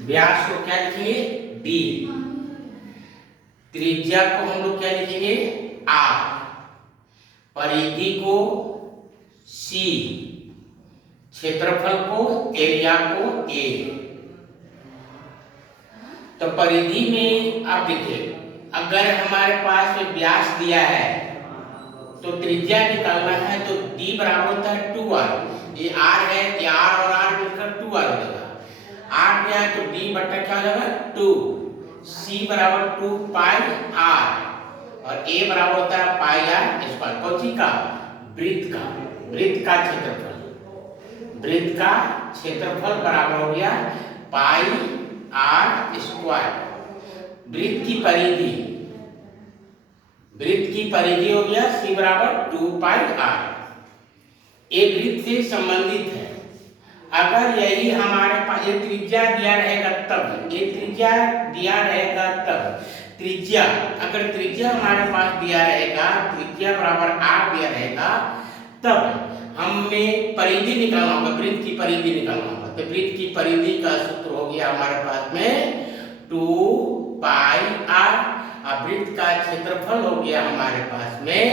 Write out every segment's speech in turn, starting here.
व्यास को क्या लिखेंगे? डी। त्रिज्या को हम लोग क्या लिखेंगे? आर। परिधि को सी। क्षेत्रफल को, एरिया को ए। तो परिधि में आप देखिए, अगर हमारे पास में व्यास दिया है तो त्रिज्या निकालना है, तो d बराबर होता है 2r। ये r है, ये r और r मिलकर 2r हो जाएगा। r दिया है तो d बट्टा क्या हो जाएगा? 2। c बराबर 2 पाई r और a बराबर होता है पाई r स्क्वायर। कौन सी का? वृत्त का। वृत्त का क्षेत्रफल। वृत्त का क्षेत्रफल बराबर हो गया पाई आर स्क्वायर। वृत्त की परिधि, वृत्त की परिधि हो गया c बराबर 2 पाई r। ये वृत्त से संबंधित है। अगर यही हमारे पास ये त्रिज्या दिया रहेगा तब, ये त्रिज्या दिया रहेगा तब, त्रिज्या अगर त्रिज्या हमारे पास दिया रहेगा, त्रिज्या बराबर r दिया रहेगा, तब हमें परिधि निकालना होगा, वृत्त की परिधि निकालना होगा। तो वृत्त की परिधि का सूत्र हो गया हमारे पास में 2 पाई r। वृत्त का क्षेत्रफल हो गया हमारे पास में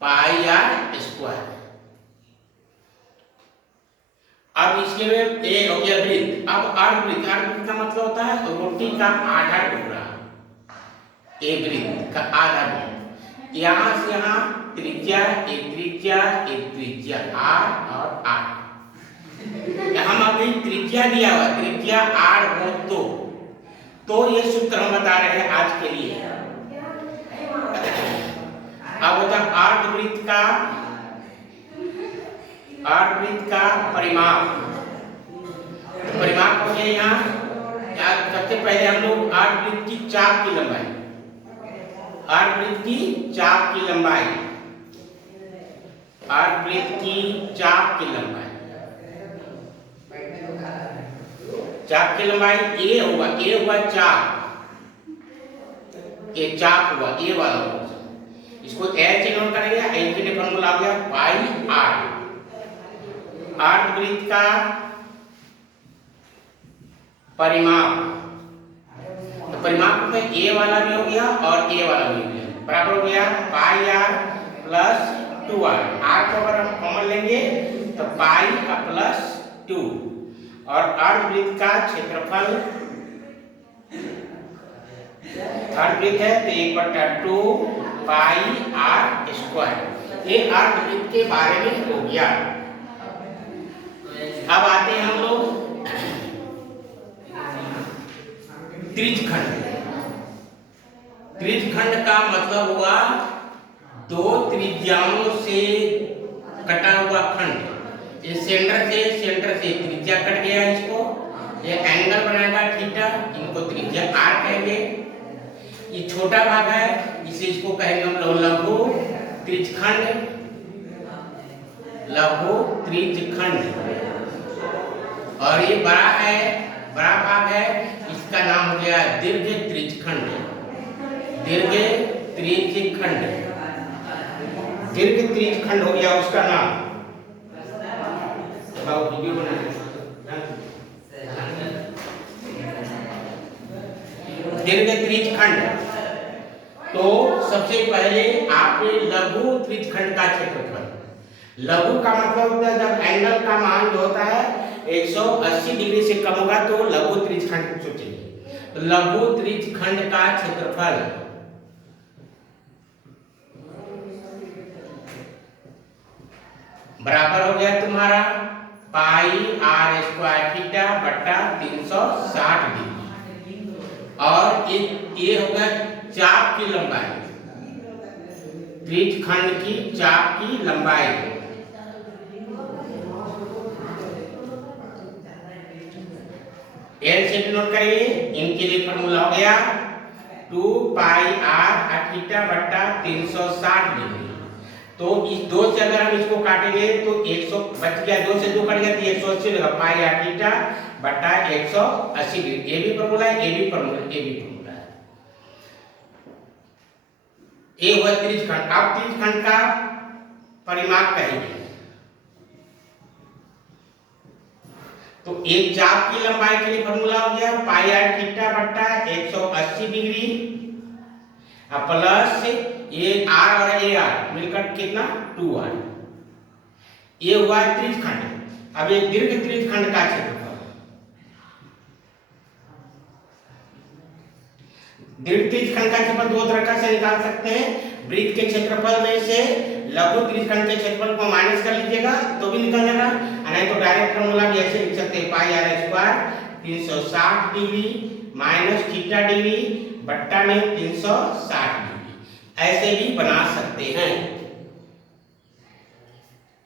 पाई आर स्क्वायर। अब इसके में ए हो गया वृत्त। अब अर्धवृत्त, अर्धवृत्त का मतलब होता है रोटी का आधा टुकड़ा। ए वृत्त का आधा वृत्त, यहां से यहां त्रिज्या, एक त्रिज्या, एक त्रिज्या आर और आर। हम अभी त्रिज्या दिया हुआ, त्रिज्या आर हो तो ये सूत्र हम बता रहे हैं आज के लिए। अब होता है अर्धवृत्त का परिमाप। तो परिमाप हो गया यहाँ। सबसे पहले हम लोग अर्धवृत्त की चाप की लंबाई, अर्धवृत्त की चाप की लंबाई, अर्धवृत्त की चाप की लंबाई, चाप की लंबाई ए होगा, ए हुआ चाप, ये चाप हुआ ए वाला होगा। इसको एच नोट करेंगे, एच के फॉर्मूला आ गया पाई आर। अर्धवृत्त का परिमाप, तो परिमाप में ए वाला भी हो गया और ए वाला भी हो गया, बराबर हो गया pi are plus 2r। Are को अगर हम कॉमन लेंगे तो पाई का प्लस 2। और अर्धवृत्त का क्षेत्रफल, अर्धवृत्त है तो 1/2 पाई आर स्क्वायर। ये अर्धवृत्त के बारे में हो गया। अब आते हैं हम लोग त्रिज्यखंड। त्रिज्यखंड का मतलब हुआ दो त्रिज्याओं से कटा हुआ खंड। ये सेंटर से त्रिज्या कट गया, इसको ये एंगल बनाएगा थीटा, इनको त्रिज्या आर कहेंगे। ये छोटा भाग है, इसे इसको कहेंगे हम लोग लघु त्रिज्यखंड, लघु त्रिज्यखंड। और ये बड़ा है, बड़ा भाग है, इसका नाम हो गया दीर्घ त्रिज्यखंड। दीर्घ त्रिज्यखंड, दीर्घ त्रिज्यखंड हो गया उसका नाम। वीडियो बना दीर्घ त्रिज्यखंड। तो सबसे पहले आपने लघु त्रिज्यखंड का क्षेत्रफल, लघु का मतलब होता है जब एंगल का मान जो होता है 180 डिग्री से कम होगा तो लघु त्रिज्यखंड सोचेंगे। लघु त्रिज्यखंड का क्षेत्रफल बराबर हो गया तुम्हारा पाई आर स्क्वायर थीटा बट्टा 360 डिग्री। और ये हो गया चाप की लंबाई, त्रिज्यखंड की चाप की लंबाई। एल से नोट करिए, इनके लिए फॉर्मूला हो गया 2 पाई आर थीटा बट्टा 360 डिग्री। तो इस 2 से अगर हम इसको काटेंगे तो 100 बच गया, 2 से 2 कट गया तो 180 होगा, पाई आर थीटा बट्टा 180 डिग्री। ये भी फॉर्मूला है, ये भी फॉर्मूला, ये भी फॉर्मूला है। ये हुआ त्रिज्यखंड। अब त्रिज्यखंड का परिमाप कहेंगे। तो एक चाप की लंबाई के लिए फॉर्मूला हो गया पाई आर थीटा बट्टा 180 डिग्री प्लस ये आर और ए आर मिलकर कितना 2r। ये हुआ त्रिज्यखंड। अब एक दीर्घ त्रिज्यखंड का क्षेत्रफल, दीर्घ त्रिज्यखंड का क्षेत्रफल दो तरह से निकाल सकते हैं। वृत्त के क्षेत्रफल में से लघु त्रिज्यखंड के क्षेत्रफल को माइनस कर लीजिएगा तो भी निकल जाएगा, नहीं तो डायरेक्ट फॉर्मूला भी ऐसे लिख सकते हैं pi are square 360 degree minus theta degree बट्टा में 360 डिग्री, ऐसे भी बना सकते हैं।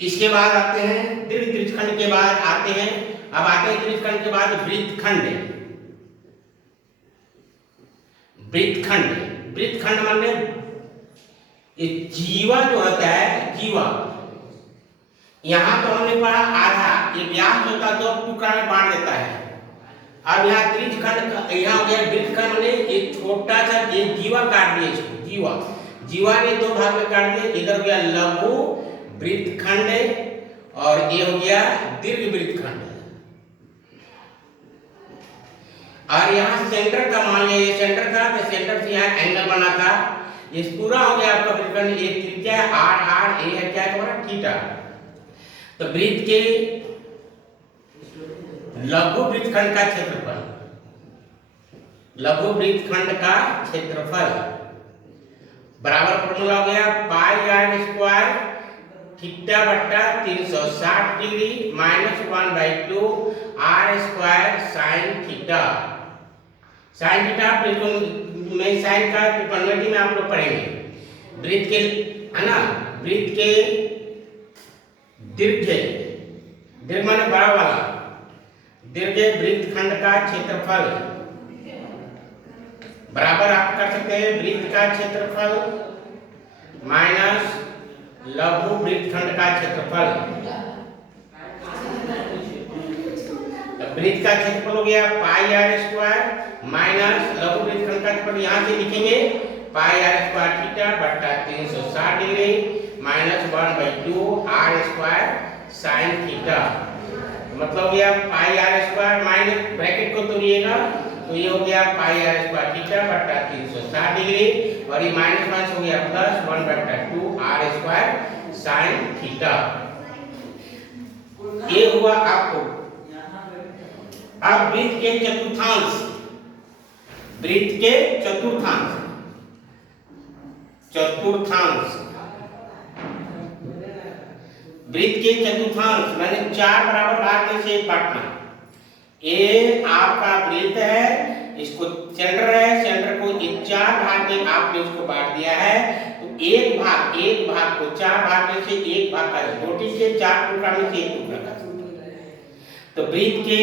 इसके बाद आते हैं दीर्घ त्रिज्यखंड के बाद आते हैं, अब आते हैं त्रिज्यखंड के बाद वृत्तखंड। वृत्तखंड, वृत्तखंड माने जीवा जो होता है, जीवा यहां तो हमने पढ़ा आधा, ये व्यास होता तो टुकड़ा में बांट देता है। अब यहाँ त्रिज्यखंड, यहाँ हो गया वृत्तखंड माने एक छोटा सा ये जीवा काट दिया, इसको जीवा, जीवा ने दो भाग में काट दिया, इधर हो गया लघु वृत्तखंड और ये हो गया दीर्घ वृत्तखंड। और यहाँ सेंटर का मान लिया, ये सेंटर था तो सेंटर से यहाँ एंगल बना था, ये पूरा हो गया आपका वृत्तखंड। ये त्रिज्या है आर, आर ए है क्या है तुम्हारा थीटा। तो वृत्त के लघु वृत्तखंड का क्षेत्रफल, लघु वृत्तखंड का क्षेत्रफल बराबर फॉर्मूला हो गया पाई आर स्क्वायर थीटा बट्टा 360 degree minus 1/2 are square sine theta. Sine theta में साइन का कन्वर्टी में आप लोग पढ़ेंगे। वृत्त के है ना, वृत्त के दीर्घ, दीर्घ माने बड़ा वाला, दीर्घ वृत्तखंड का क्षेत्रफल बराबर आप कर सकते हैं वृत्त का क्षेत्रफल माइनस लघु वृत्तखंड का क्षेत्रफल। वृत्त का क्षेत्रफल हो गया पाई आर स्क्वायर माइनस लघु वृत्तखंड का क्षेत्रफल, यहां से लिखेंगे पाई आर स्क्वायर थीटा बट्टा 360 degree minus 1/2 are square sine theta. मतलब हो गया pi are square minus bracket को तोड़िएगा तो ये हो गया पाई आर स्क्वायर थीटा बट्टा 360 डिग्री और ये माइनस माइनस हो गया plus 1/2 are square sine theta. ये हुआ आपको। अब वृत्त के चतुर्थांश, वृत्त के चतुर्थांश, चतुर्थांश वृत्त के चतुर्थांश मैंने 4 बराबर भाग में से एक बांटना। ये आपका वृत्त है, इसको सेंटर है, सेंटर को 4 भाग में आपने उसको बांट दिया है। तो एक भाग को 4 भाग में से एक भाग का, रोटी के 4 टुकड़ा में से एक टुकड़ा का। तो वृत्त के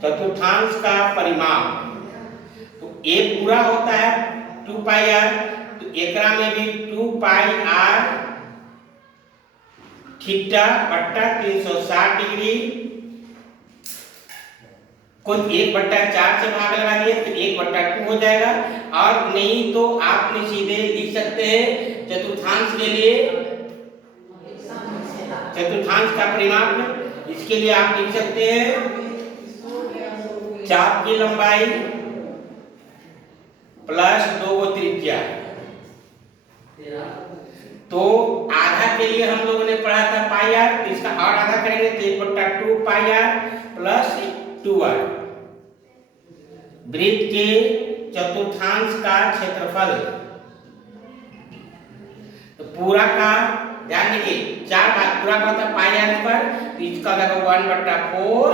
चतुर्थांश का परिमाप, तो एक पूरा होता है 2 पाई आर, तो एकरा में भी 2 पाई आर थीटा बट्टा 360 डिग्री को 1/4 से भाग लगा दिए तो 1/2 हो जाएगा। और नहीं तो आपने सीधे लिख सकते हैं चतुर्थांश के लिए, चतुर्थांश का परिमाप, इसके लिए आप लिख सकते हैं चाप की लंबाई प्लस 2 त्रिज्या। तो आधा के लिए हम लोगों ने पढ़ा था पाई आर, इसका और आधा करेंगे तो 1/2 पाई आर प्लस 2r। वृत्त के चतुर्थांश का क्षेत्रफल, तो पूरा का ध्यान दीजिए 4 भाग पूरा का होता है पाई आर स्क्वायर, तो इसका लगेगा 1/4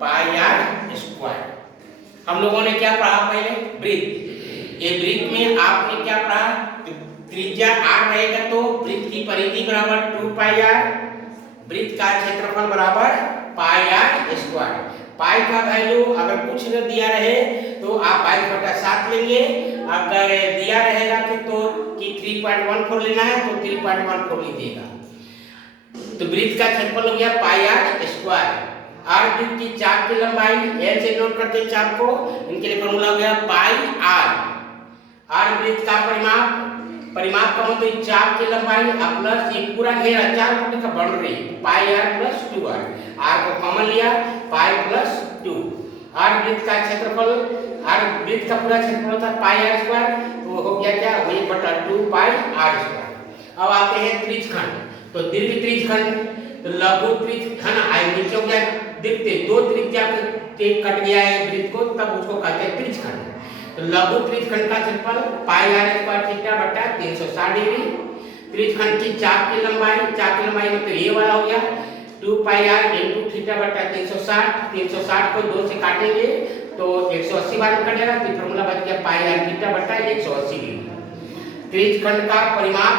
पाई आर स्क्वायर। हम लोगों ने क्या पढ़ा पहले वृत्त, ये वृत्त में आपने क्या पढ़ा, त्रिज्या r रहेगा तो वृत्त की परिधि बराबर 2 पाई आर, वृत्त का क्षेत्रफल बराबर पाई आर स्क्वायर। पाई का वैल्यू अगर कुछ न दिया रहे तो आप 22/7 लेंगे, अगर दिया रहेगा तो कि 3.14 लेना है तो 3.14 लीजिएगा। तो वृत्त का क्षेत्रफल हो गया पाई आर स्क्वायर। और वृत्त की चाप की लंबाई एल से नोट करते हैं चाप को, इनके लिए फॉर्मूला हो गया पाई आर। और वृत्त का परिमाप परिमाप का मतलब तो चाप की लंबाई प्लस एक पूरा घेरा 4 फुट का बढ़ रही पाई आर प्लस 2 आर, आर को कॉमन लिया पाई प्लस 2, आर वृत्त का क्षेत्रफल, आर वृत्त का पूरा क्षेत्रफल था पाई आर स्क्वायर, तो हो गया क्या 1/2 पाई आर स्क्वायर। अब आते हैं त्रिज्यखंड, तो दीर्घ त्रिज्यखंड, तो लघु त्रिज्य है ना, आई नीचे हो गया दिखते दो त्रिज्या के कट गया है वृत्त को, तब उसको कहते हैं त्रिज्यखंड। तो लघु त्रिज्यखंड का क्षेत्रफल पाई आर स्क्वायर थीटा बटा 360 डिग्री, त्रिज्यखंड की चाप की लंबाई मतलब ये वाला हो गया 2 पाई आर इनटू थीटा बटा 360 को 2 से काटेंगे तो 180 बार में कटेगा, तो फार्मूला बच गया पाई आर थीटा बटा 180 डिग्री। त्रिज्यखंड का परिमाप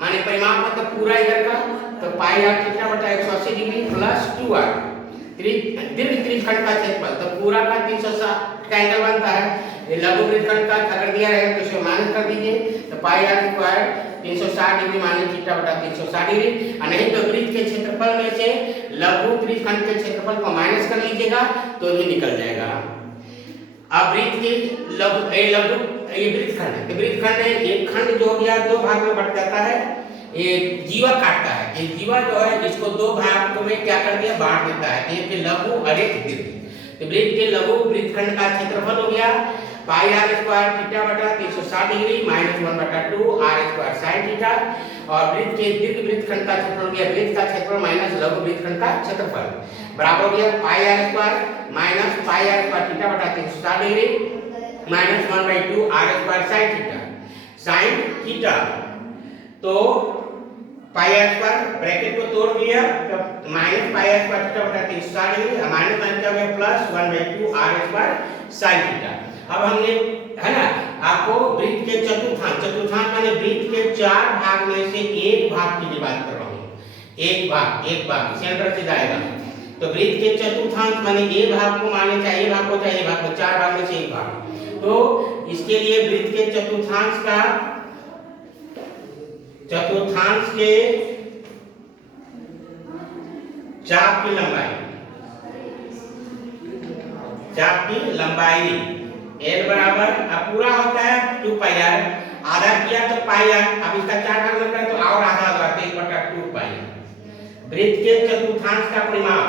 माने परिमाप मतलब पूरा इधर का, तो पाई आर थीटा बटा 180 डिग्री प्लस 2 आर, दीर्घ त्रिज्यखंड का क्षेत्रफल तो पूरा का 360 का एंगल बनता है, ये लघु त्रिज्यखंड का अगर दिया रहेगा तो इसको माइनस कर दीजिए, तो pi are square 360 degree minus theta बटा 360 डिग्री, और नहीं तो वृत्त के क्षेत्रफल में से लघु त्रिज्यखंड के क्षेत्रफल को माइनस कर लीजिएगा तो भी निकल जाएगा। अब वृत्त की लघु ये वृत्तखंड है, वृत्तखंड है एक खंड जो हो गया दो भाग में बट जाता है, ये जीवा काटता है, ये जीवा जो है इसको दो भाग में क्या कर दिया बांट देता है, एक लघु और एक दीर्घ। तो वृत्त के लघु वृत्तखंड का क्षेत्रफल हो गया पाई आर स्क्वायर थीटा बटा 360 degree minus 1/2 are square sine theta, और वृत्त के दीर्घ वृत्तखंड का क्षेत्रफल हो गया वृत्त का क्षेत्रफल माइनस लघु वृत्तखंड का क्षेत्रफल बराबर हो गया pi are square minus pi are square theta बटा 360 degree minus 1/2 are square sine theta. तो पाई आर स्क्वायर ब्रैकेट को तोड़ दिया तो minus pi are square theta बटा 360 डिग्री माइनस मान क्या हो गया plus 1/2 are square sine theta. अब हमने है ना आपको वृत्त के चतुर्थांश माने वृत्त के 4 भाग में से एक भाग की बात कर रहा हूँ, एक भाग सेंटर से जाएगा, तो वृत्त के चतुर्थांश माने ए भाग को माने चाहिए भाग को 4 भाग में से एक भाग, तो इसके लिए वृत्त के चतुर्थांश के चाप की लंबाई L बराबर अब पूरा होता है 2 पाई आर, आधा किया तो पाई आर, अब इसका 4 भाग में करें तो और आधा हो जाता है 1/2 पाई। वृत्त के चतुर्थांश का परिमाप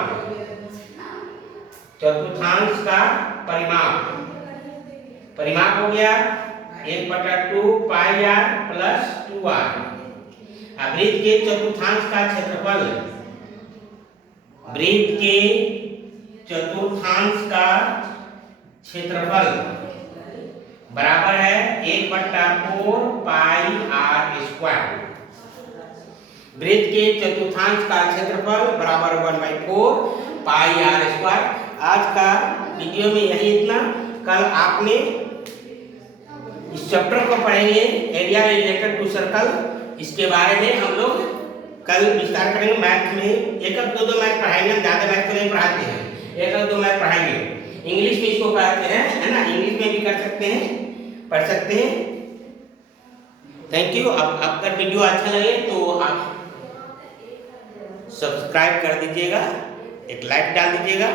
हो गया 1/2 पाई आर प्लस 2 आर। अब वृत्त के चतुर्थांश का क्षेत्रफल बराबर है 1/4 पाई आर स्क्वायर। वृत्त के चतुर्थांश का क्षेत्रफल बराबर 1/4 पाई आर स्क्वायर। आज का वीडियो में यही इतना। कल आपने इस चैप्टर को पढ़ेंगे एरिया रिलेटेड टू सर्कल, इसके बारे में हम लोग कल विस्तार करेंगे। मैथ में एक दो मैथ पढ़ाएंगे, हम ज़्यादा मैथ को नहीं पढ़ाते हैं, एक दो मैथ पढ़ाएंगे। इंग्लिश में इसको कहते हैं है ना, इंग्लिश में भी कर सकते हैं, पढ़ सकते हैं। Thank you. अब अगर वीडियो अच्छा लगे तो आप सब्सक्राइब कर दीजिएगा, एक लाइक डाल दीजिएगा।